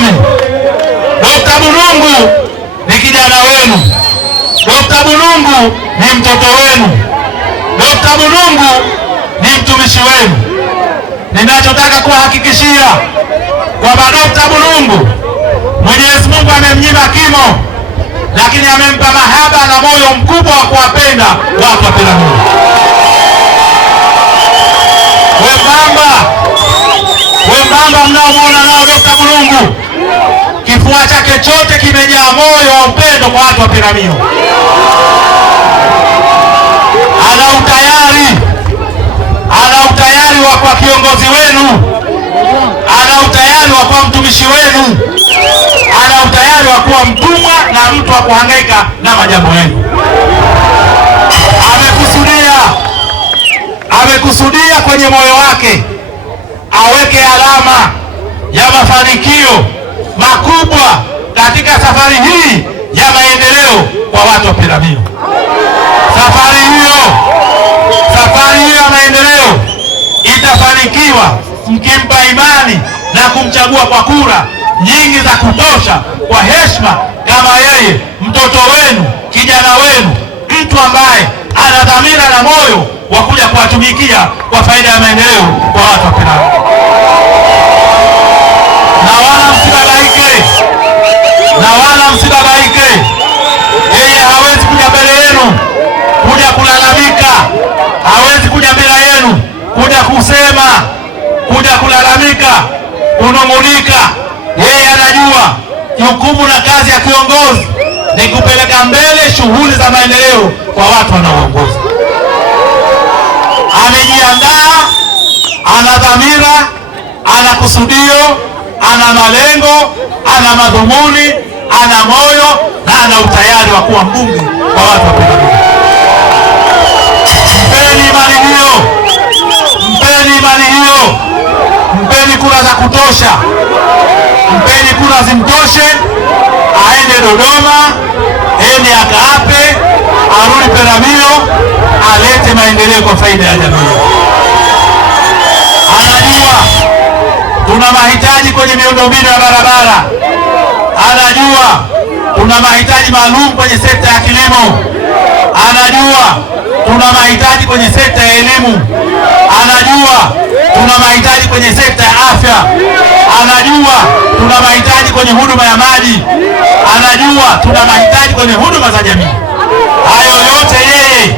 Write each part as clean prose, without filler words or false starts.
wasomi. Dr. Bulungu ni kijana wenu. Dr. Bulungu ni mtoto wenu. Dr. Bulungu ni mtumishi wenu. Ninachotaka kuhakikishia kwamba Dr. Bulungu Mwenyezi Mungu amemnyima kimo, lakini amempa mahaba na moyo mkubwa wa kuwapenda watu wa Peramiho. Wembamba mnaomwona nao Dr. Bulungu, kifua chake chote kimejaa moyo wa upendo kwa watu wa Peramiho. Ana utayari wa kwa kiongozi wenu, ana utayari wa kuwa mtumishi wenu, ana utayari wa kuwa mtumwa na mtu wa kuhangaika na majambo yenu. Amekusudia kwenye moyo wake aweke alama ya mafanikio makubwa katika safari hii ya maendeleo kwa watu wa Peramiho. Safari hiyo ya maendeleo itafanikiwa mkimpa imani na kumchagua kwa kura nyingi za kutosha, kwa heshima kama yeye, mtoto wenu, kijana wenu, mtu ambaye ana dhamira na moyo wa kuja kuwatumikia kwa faida ya maendeleo kwa watu wa Peramiho. Na wala msibabaike. Yeye hawezi kuja mbele yenu kuja kulalamika, hawezi kuja mbele yenu kuja kusema, kuja kulalamika, kunung'unika. Yeye anajua jukumu na kazi ya kiongozi ni kupeleka mbele shughuli za maendeleo kwa watu wanaoongoza. Amejiandaa, ana dhamira, ana kusudio, ana malengo, ana madhumuni, ana moyo na ana utayari wa kuwa mbunge kwa watu wa Peramiho. Mpeni imani hiyo, mpeni kura za kutosha, mpeni kura zimtoshe, aende Dodoma, ende akaape, arudi Peramiho, alete maendeleo kwa faida ya jamii. Anajua tuna mahitaji kwenye miundombinu ya barabara, anajua tuna mahitaji maalum kwenye sekta ya kilimo, anajua tuna mahitaji kwenye sekta ya elimu, anajua tuna mahitaji kwenye sekta ya afya, anajua tuna mahitaji kwenye huduma ya maji, anajua tuna mahitaji kwenye huduma za jamii. Hayo yote yeye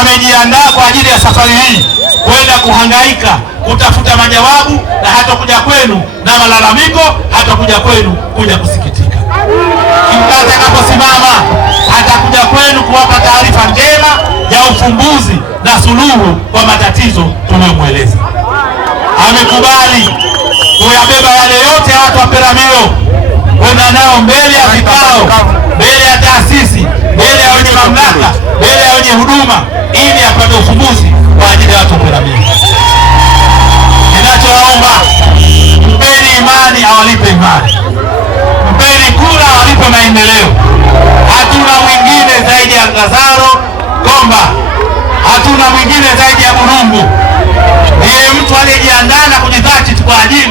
amejiandaa kwa ajili ya safari hii kwenda kuhangaika kutafuta majawabu, na hata kuja kwenu na malalamiko, hata kuja kwenu kuja kusikitika. Atakaposimama atakuja kwenu kuwapa taarifa njema ya ufumbuzi na suluhu kwa matatizo tunayomweleza. Amekubali kuyabeba yale yote ya watu wa Peramiho, kwenda nao mbele ya vikao, mbele ya taasisi, mbele ya wenye mamlaka, mbele ya wenye huduma, ili apate ufumbuzi kwa ajili ya watu wa Peramiho. Ninachoomba, mpeni imani, awalipe imani. Mpeni kura, awalipe maendeleo. Hatuna mwingine zaidi ya Lazaro Komba, hatuna mwingine zaidi ya Bulungu. Ndiye mtu aliyejiandaa na kujidhatiti kwa ajili